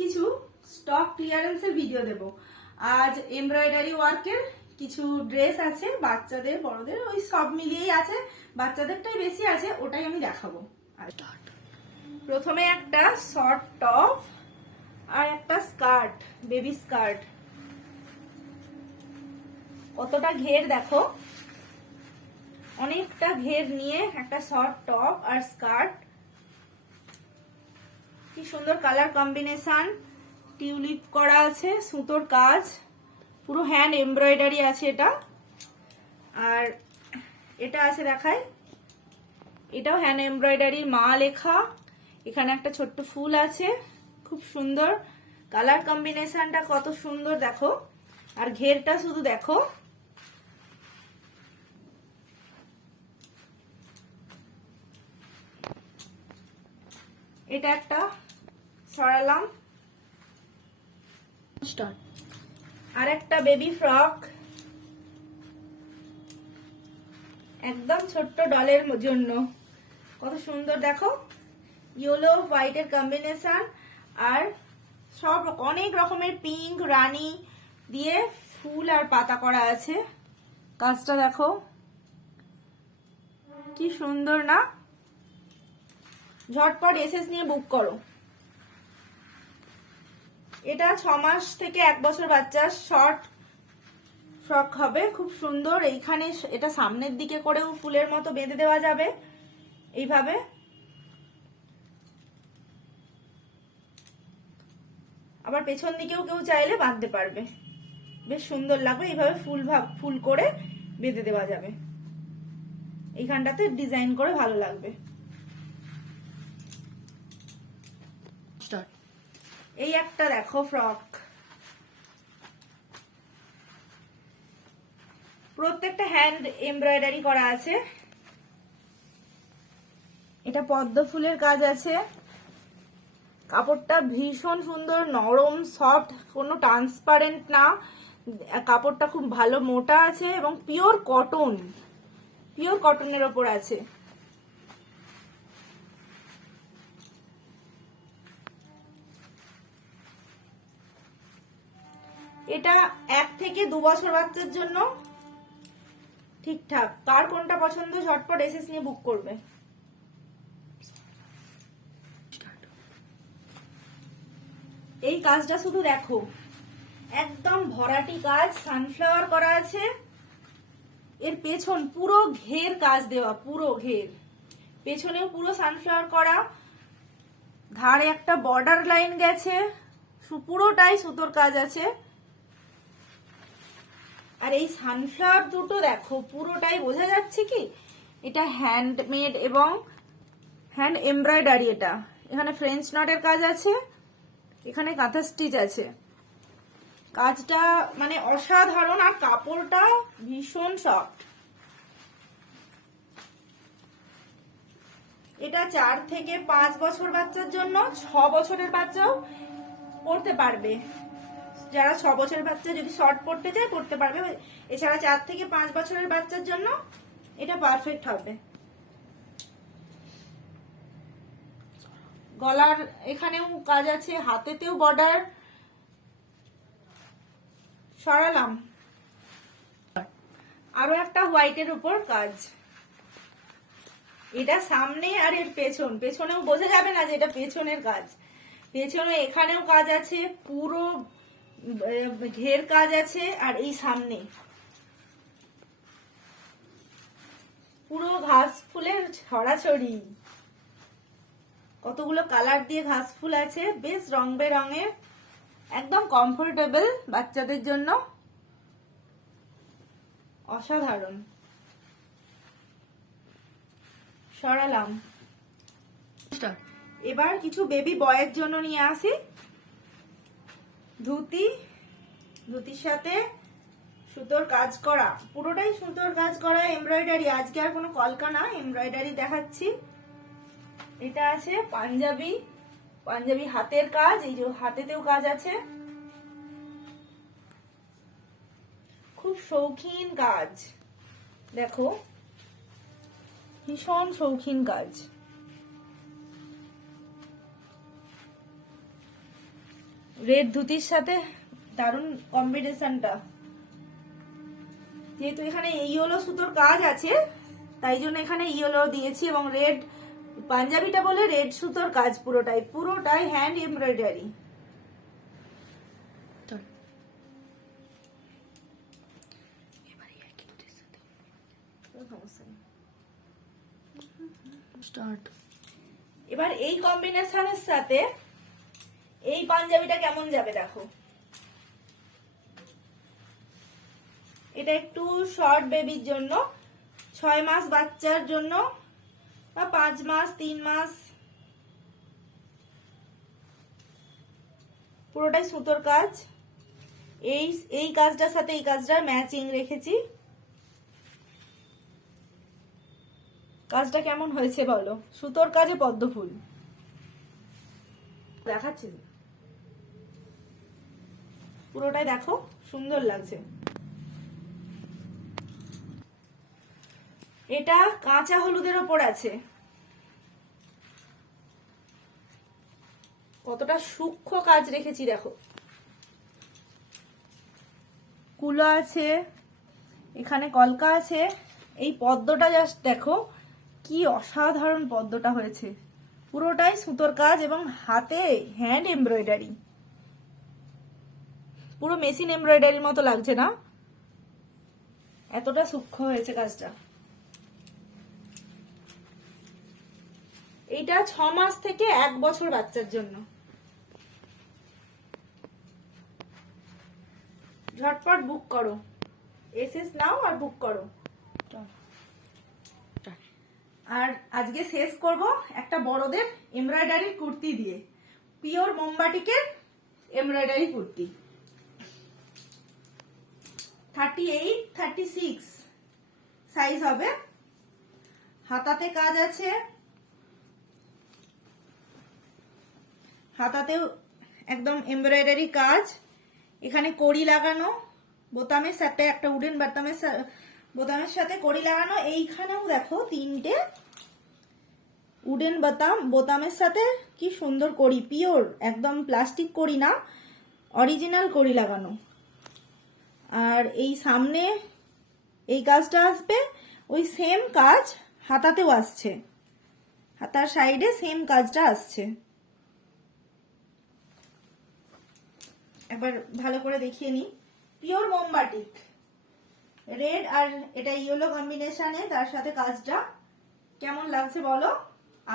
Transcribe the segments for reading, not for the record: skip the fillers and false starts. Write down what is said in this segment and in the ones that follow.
কিছু stock ক্লিয়ারেন্সের video দেব। আজ embroidery ওয়ার্কের কিছু ড্রেস আছে, বাচ্চাদের বড়দের ওই সব মিলিয়েই আছে, বাচ্চাদেরটাই বেশি আছে, ওটাই আমি দেখাবো। প্রথমে একটা শর্ট টপ আর একটা স্কার্ট, বেবি স্কার্ট। কতটা ঘের দেখো, অনেকটা ঘের নিয়ে একটা শর্ট টপ আর স্কার্ট। কি সুন্দর কালার কম্বিনেশন, টিউলিপ করা আছে, সুতোর কাজ, পুরো হ্যান্ড এমব্রয়ডারি আছে এটা। আর এটা আছে দেখায়, এটাও হ্যান্ড এমব্রয়ডারির মা লেখা। এখানে একটা ছোট্ট ফুল আছে, খুব সুন্দর কালার কম্বিনেশনটা, কত সুন্দর দেখো। আর ঘেরটা শুধু দেখো, এটা একটা সরালাম। আর একটা বেবি ফ্রক, একদম ছোট্ট ডলের জন্য, কত সুন্দর দেখো, ইয়েলো হোয়াইটের কম্বিনেশন। আর সব অনেক রকমের পিঙ্ক রানী দিয়ে ফুল আর পাতা করা আছে। কাজটা দেখো কি সুন্দর না। ঝটপট এসএস নিয়ে বুক করো। এটা 6 মাস থেকে 1 বছর বাচ্চার শর্ট ফ্রক হবে, খুব সুন্দর। এইখানে এটা সামনের দিকে করেও ফুলের মতো বেঁধে দেওয়া যাবে এইভাবে। আবার পেছন দিকেও কেউ চাইলে বাঁধতে পারবে, বেশ সুন্দর লাগবে। এইভাবে ফুল করে বেঁধে দেওয়া যাবে, এইখানটাতে ডিজাইন করে ভালো লাগবে। এই একটা দেখো ফ্রক, প্রত্যেকটা হ্যান্ড এমব্রয়ডারি করা আছে। এটা পদ্ম ফুলের কাজ আছে। কাপড়টা ভীষণ সুন্দর, নরম সফট, কোনো ট্রান্সপারেন্ট না। কাপড়টা খুব ভালো মোটা আছে এবং পিওর কটনের ওপর আছে। এটা 1 থেকে 2 বছর বাচ্চার জন্য ঠিকঠাক। কার কোনটা পছন্দ ঝটপট এসএস নিয়ে বুক করবে। এই কাজটা শুধু দেখো, একদম ভরাটি কাজ, সানফ্লাওয়ার করা আছে। এর পেছন পুরো ঘের কাজ দেওয়া, পুরো ঘের, পেছনেও পুরো সানফ্লাওয়ার করা। ধারে একটা বর্ডার লাইন গেছে, পুরোটাই সুতোর কাজ আছে। আর এই সানফ্লাওয়ার দুটো দেখো, পুরোটাই বোঝা যাচ্ছে কি এটা হ্যান্ডমেড এবং হ্যান্ড এমব্রয়ডারি। এটা এখানে ফ্রেঞ্চ নটের কাজ আছে, এখানে কাঁথা স্টিচ আছে। কাজটা মানে অসাধারণ, আর কাপড়টা ভীষণ সফট। এটা 4 থেকে 5 বছর বাচ্চার জন্য, 6 বছরের বাচ্চাও পড়তে পারবে। যারা 6 বছরের বাচ্চা যদি শর্ট পড়তে চায় পড়তে পারবে। এছাড়া 4 থেকে 5 বছরের বাচ্চার জন্য এটা পারফেক্ট হবে। গলার এখানেও কাজ আছে, হাতেতেও বর্ডার। সরালাম। আরো একটা হোয়াইটের উপর কাজ। এটা সামনে আর এর পেছনেও বোঝা যাবে না যে এটা পেছনের কাজ। পেছনে এখানেও কাজ আছে, পুরো ঘের কাজ আছে। আর এই সামনে পুরো ঘাস ফুলের ছড়াছড়ি, কতগুলো কালার দিয়ে ঘাস ফুল আছে, বেশ রং বেরঙের, একদম কমফোর্টেবল বাচ্চাদের জন্য, অসাধারণ। সরালাম। এবার কিছু বেবি বয়ের জন্য নিয়ে আসি। ধুতির সাথে সুতোর কাজ করা, পুরোটাই সুতোর কাজ করা এমব্রয়ডারি। আজকে আর কোনো কলকা না, এমব্রয়ডারি দেখাচ্ছি। এটা আছে পাঞ্জাবি হাতের কাজ, এই যে হাতেতেও কাজ আছে, খুব শৌখিন কাজ দেখো, ভীষণ শৌখিন কাজ। রেড ধুতির সাথে দারুণ কম্বিনেশনটা। যেহেতু এখানে ইয়েলো সুতোর কাজ আছে তাই জন্য এখানে ইয়েলো দিয়েছি, এবং রেড পাঞ্জাবিটা বলে রেড সুতোর কাজ, পুরোটাই হ্যান্ড এমব্রয়ডারি। এবার এই কম্বিনেশনের সাথে এই পাঞ্জাবিটা কেমন যাবে দেখো। এটা একটু শর্ট বেবির জন্য, 6 মাস বাচ্চার জন্য বা 5 মাস 3 মাস, পুরোটাই সুতোর কাজ। এই কাজটার সাথে এই কাজটা ম্যাচিং রেখেছি। কাজটা কেমন হয়েছে বলো? সুতোর কাজে পদ্ম ফুল দেখাচ্ছি, পুরোটাই দেখো সুন্দর লাগছে। এটা কাঁচা হলুদের ওপর আছে, কতটা সূক্ষ্ম কাজ রেখেছি দেখো। কুলো আছে, এখানে কলকা আছে। এই পদ্মটা জাস্ট দেখো কি অসাধারণ পদ্মটা হয়েছে, পুরোটাই সুতোর কাজ এবং হাতে হ্যান্ড এমব্রয়ডারি, পুরো মেশিন এমব্রয়ডারির মতো লাগছে না, এতটা সূক্ষ্ম হয়েছে কাজটা। এইটা 6 মাস থেকে 1 বছর বাচ্চার জন্য। ঝটপট বুক করো, এসএস নাও আর বুক করো। আর আজকে শেষ করব একটা বড়দের এমব্রয়ডারি কুর্তি দিয়ে, পিওর মোমবাটিকের এমব্রয়ডারি কুর্তি। 38, 36 সাইজ হবে। হাতাতে কাজ আছে, হাতাতেও একদম এমব্রয়ডারি কাজ। এখানে কড়ি লাগানো, বোতামের সাথে একটা উডেন বোতামের সাথে কড়ি লাগানো। এইখানেও দেখো 3টে উডেন বোতামের সাথে কি সুন্দর কড়ি, পিওর একদম প্লাস্টিক কড়ি না, অরিজিনাল কড়ি লাগানো। আর এই সামনে এই কাজটা আসবে, ওই সেম কাজ হাতাতেও আসছে, হাতার সাইডে সেম কাজটা আসছে। একবার ভালো করে দেখিয়ে নি, পিওর মোমবাটিক, রেড আর এটা ইয়েলো কম্বিনেশনে, তার সাথে কাজটা কেমন লাগছে বলো।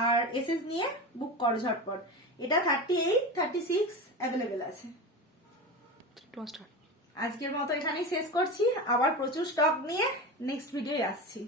আর এসএস নিয়ে বুক করো ঝটপট। এটা 38, 36 অ্যাভেলেবেল আছে। আজকের মতো এখানেই শেষ করছি, আবার প্রচুর স্টক নিয়ে নেক্সট ভিডিও আসছি।